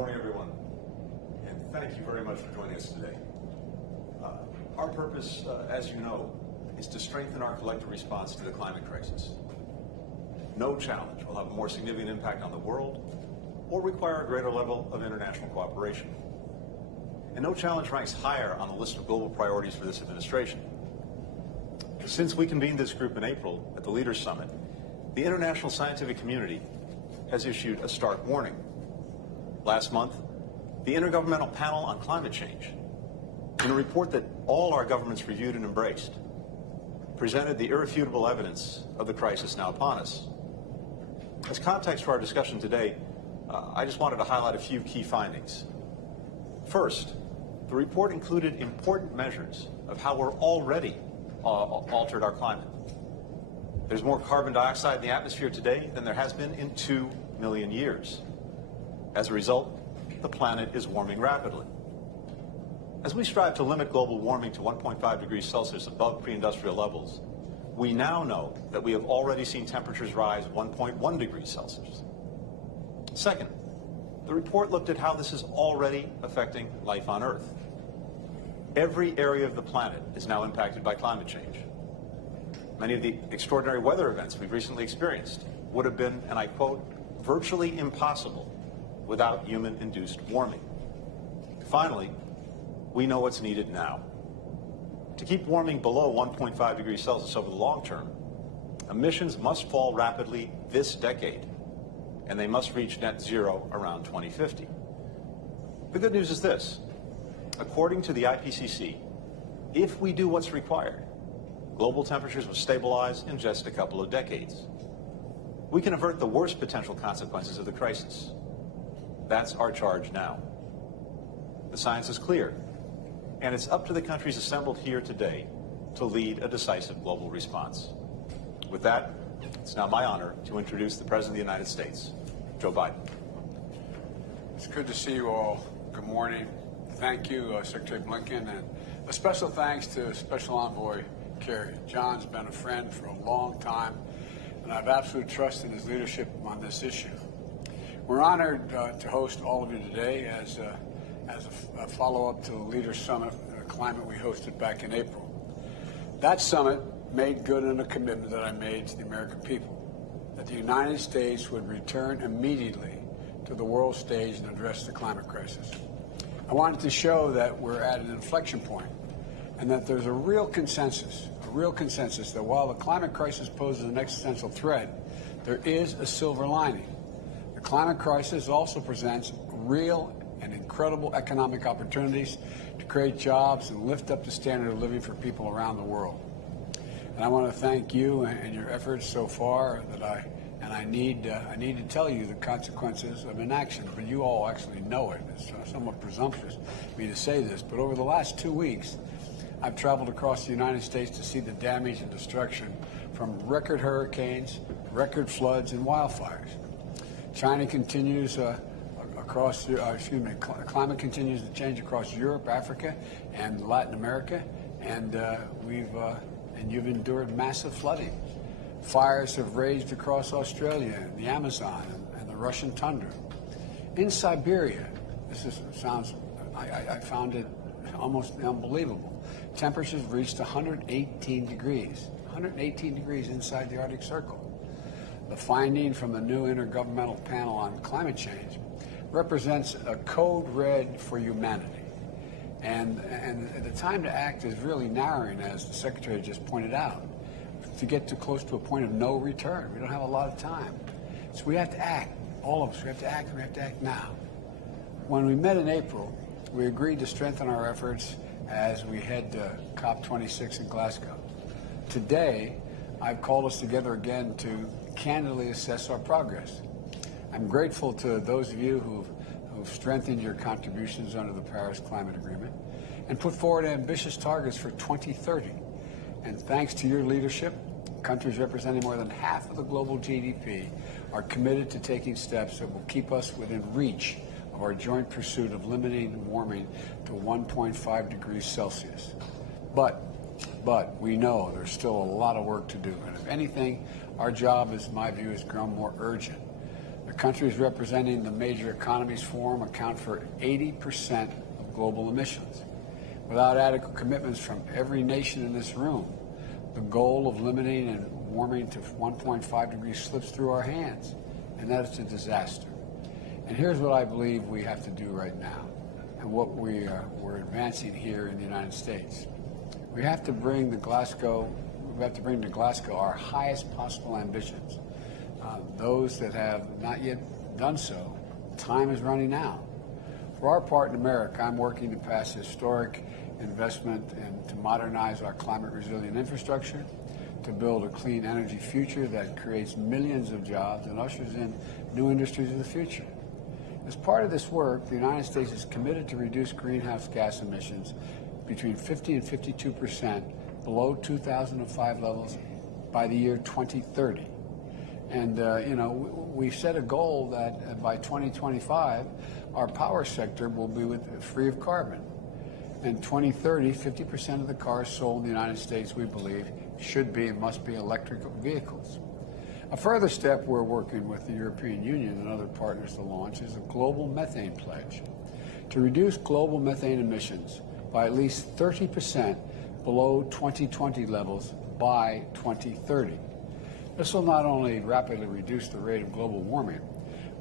morning, everyone, and thank you very much for joining us today. Our purpose, as you know, is to strengthen our collective response to the climate crisis. No challenge will have a more significant impact on the world or require a greater level of international cooperation. And no challenge ranks higher on the list of global priorities for this administration. Since we convened this group in April at the Leaders Summit, the international scientific community has issued a stark warning. Last month, the Intergovernmental Panel on Climate Change, in a report that all our governments reviewed and embraced, presented the irrefutable evidence of the crisis now upon us. As context for our discussion today, I just wanted to highlight a few key findings. First, the report included important measures of how we're already altered our climate. There's more carbon dioxide in the atmosphere today than there has been in 2 million years. As a result, the planet is warming rapidly. As we strive to limit global warming to 1.5 degrees Celsius above pre-industrial levels, we now know that we have already seen temperatures rise 1.1 degrees Celsius. Second, the report looked at how this is already affecting life on Earth. Every area of the planet is now impacted by climate change. Many of the extraordinary weather events we've recently experienced would have been, and I quote, virtually impossible without human-induced warming. Finally, we know what's needed now. To keep warming below 1.5 degrees Celsius over the long term, emissions must fall rapidly this decade, and they must reach net zero around 2050. The good news is this. According to the IPCC, if we do what's required, global temperatures will stabilize in just a couple of decades. We can avert the worst potential consequences of the crisis. That's our charge now. The science is clear, and it's up to the countries assembled here today to lead a decisive global response. With that, it's now my honor to introduce the President of the United States, Joe Biden. It's good to see you all. Good morning. Thank you, Secretary Blinken, and a special thanks to Special Envoy Kerry. John's been a friend for a long time, and I have absolute trust in his leadership on this issue. We're honored to host all of you today as a follow-up to the Leaders Summit Climate we hosted back in April. That summit made good on a commitment that I made to the American people, that the United States would return immediately to the world stage and address the climate crisis. I wanted to show that we're at an inflection point and that there's a real consensus that while the climate crisis poses an existential threat, there is a silver lining. The climate crisis also presents real and incredible economic opportunities to create jobs and lift up the standard of living for people around the world. And I want to thank you and your efforts so far I need to tell you the consequences of inaction, but you all actually know it. It's somewhat presumptuous of me to say this, but over the last 2 weeks, I've traveled across the United States to see the damage and destruction from record hurricanes, record floods, and wildfires. China continues climate continues to change across Europe, Africa, and Latin America, and you've endured massive flooding. Fires have raged across Australia and the Amazon and the Russian tundra. In Siberia, I found it almost unbelievable. Temperatures reached 118 degrees inside the Arctic Circle. The finding from the new Intergovernmental Panel on Climate Change represents a code red for humanity. And the time to act is really narrowing, as the Secretary just pointed out, to get too close to a point of no return. We don't have a lot of time. So we have to act, all of us. We have to act, and we have to act now. When we met in April, we agreed to strengthen our efforts as we head to COP26 in Glasgow. Today, I've called us together again to candidly assess our progress. I'm grateful to those of you who've strengthened your contributions under the Paris Climate Agreement and put forward ambitious targets for 2030. And thanks to your leadership, countries representing more than half of the global GDP are committed to taking steps that will keep us within reach of our joint pursuit of limiting warming to 1.5 degrees Celsius. But we know there's still a lot of work to do. And if anything, our job, in my view, has grown more urgent. The countries representing the Major Economies Forum account for 80% of global emissions. Without adequate commitments from every nation in this room, the goal of limiting and warming to 1.5 degrees slips through our hands, and that's a disaster. And here's what I believe we have to do right now, and what we're advancing here in the United States. We have to bring to Glasgow our highest possible ambitions. Those that have not yet done so, time is running out. For our part in America, I'm working to pass historic investment and to modernize our climate-resilient infrastructure, to build a clean energy future that creates millions of jobs and ushers in new industries of the future. As part of this work, the United States is committed to reduce greenhouse gas emissions between 50 and 52% below 2005 levels by the year 2030. And, we set a goal that by 2025, our power sector will be free of carbon. In 2030, 50% of the cars sold in the United States, we believe, should be and must be electric vehicles. A further step we're working with the European Union and other partners to launch is a global methane pledge to reduce global methane emissions by at least 30% below 2020 levels by 2030. This will not only rapidly reduce the rate of global warming,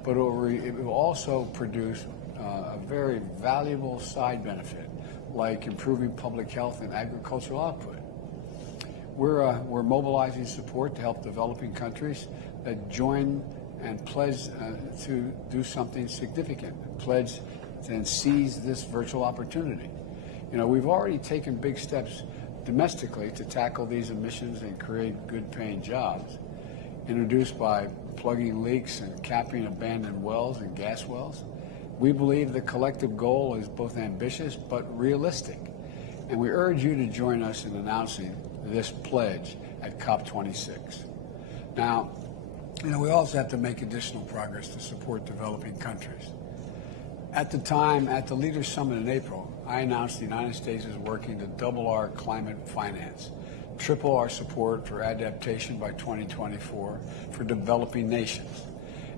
but it will also produce a very valuable side benefit, like improving public health and agricultural output. We're mobilizing support to help developing countries that join and pledge to do something significant, pledge and seize this virtual opportunity. We've already taken big steps domestically to tackle these emissions and create good-paying jobs, introduced by plugging leaks and capping abandoned wells and gas wells. We believe the collective goal is both ambitious but realistic, and we urge you to join us in announcing this pledge at COP26. Now, we also have to make additional progress to support developing countries. At the Leaders Summit in April, I announced the United States is working to double our climate finance, triple our support for adaptation by 2024 for developing nations.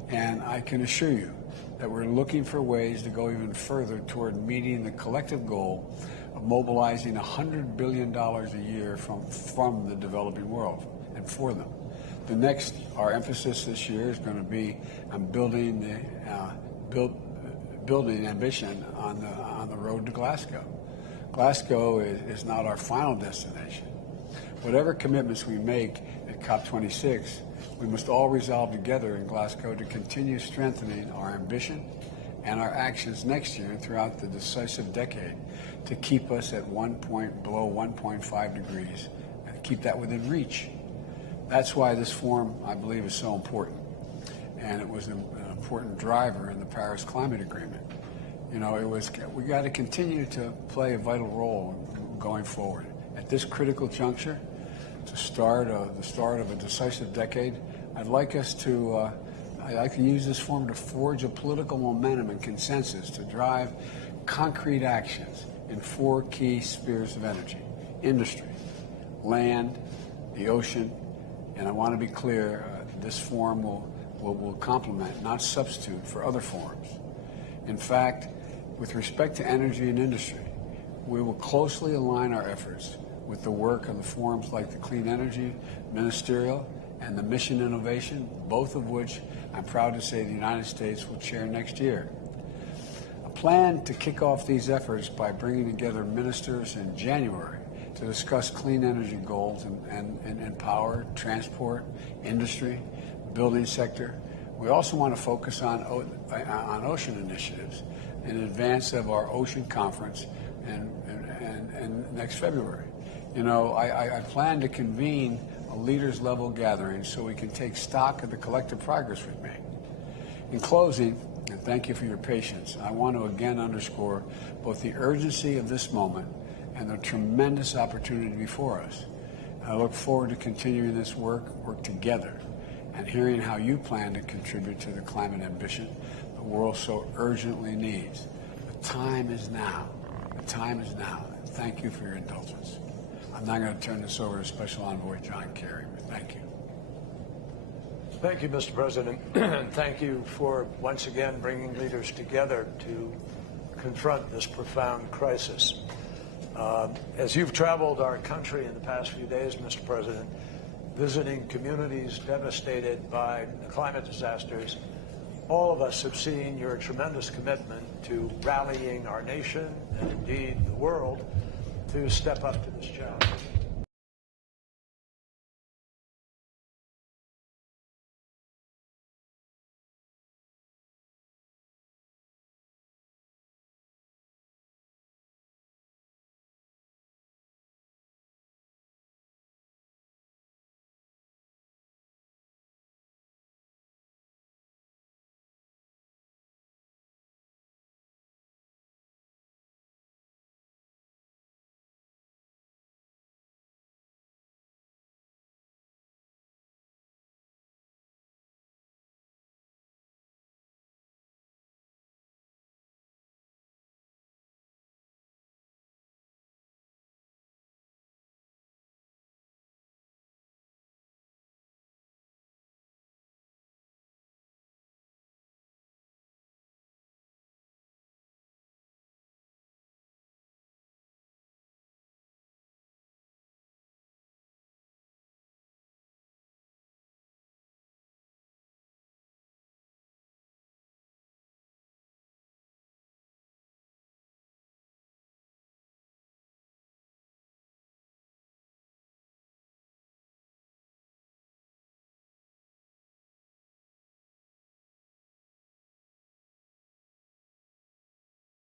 And I can assure you that we're looking for ways to go even further toward meeting the collective goal of mobilizing $100 billion a year from the developing world and for them. Our emphasis this year is going to be on building ambition on the road to Glasgow. Glasgow is not our final destination. Whatever commitments we make at COP26, we must all resolve together in Glasgow to continue strengthening our ambition and our actions next year and throughout the decisive decade to keep us at below 1.5 degrees and keep that within reach. That's why this forum, I believe, is so important. And it was an important driver in the Paris Climate Agreement. We got to continue to play a vital role going forward. At this critical juncture, the start of a decisive decade, I'd like to use this forum to forge a political momentum and consensus to drive concrete actions in 4 key spheres of energy: industry, land, the ocean, and I want to be clear, this forum will complement, not substitute, for other forums. In fact, with respect to energy and industry, we will closely align our efforts with the work of the forums like the Clean Energy Ministerial and the Mission Innovation, both of which I'm proud to say the United States will chair next year. A plan to kick off these efforts by bringing together ministers in January to discuss clean energy goals in power, transport, industry, building sector. We also want to focus on ocean initiatives in advance of our ocean conference and next February. I plan to convene a leaders-level gathering so we can take stock of the collective progress we've made. In closing, and thank you for your patience, I want to again underscore both the urgency of this moment and the tremendous opportunity before us. I look forward to continuing this work together, and hearing how you plan to contribute to the climate ambition the world so urgently needs. The time is now. The time is now. Thank you for your indulgence. I'm now going to turn this over to Special Envoy John Kerry. Thank you. Thank you, Mr. President. And thank you for once again bringing leaders together to confront this profound crisis. As you've traveled our country in the past few days, Mr. President, visiting communities devastated by climate disasters, all of us have seen your tremendous commitment to rallying our nation and indeed the world to step up to this challenge.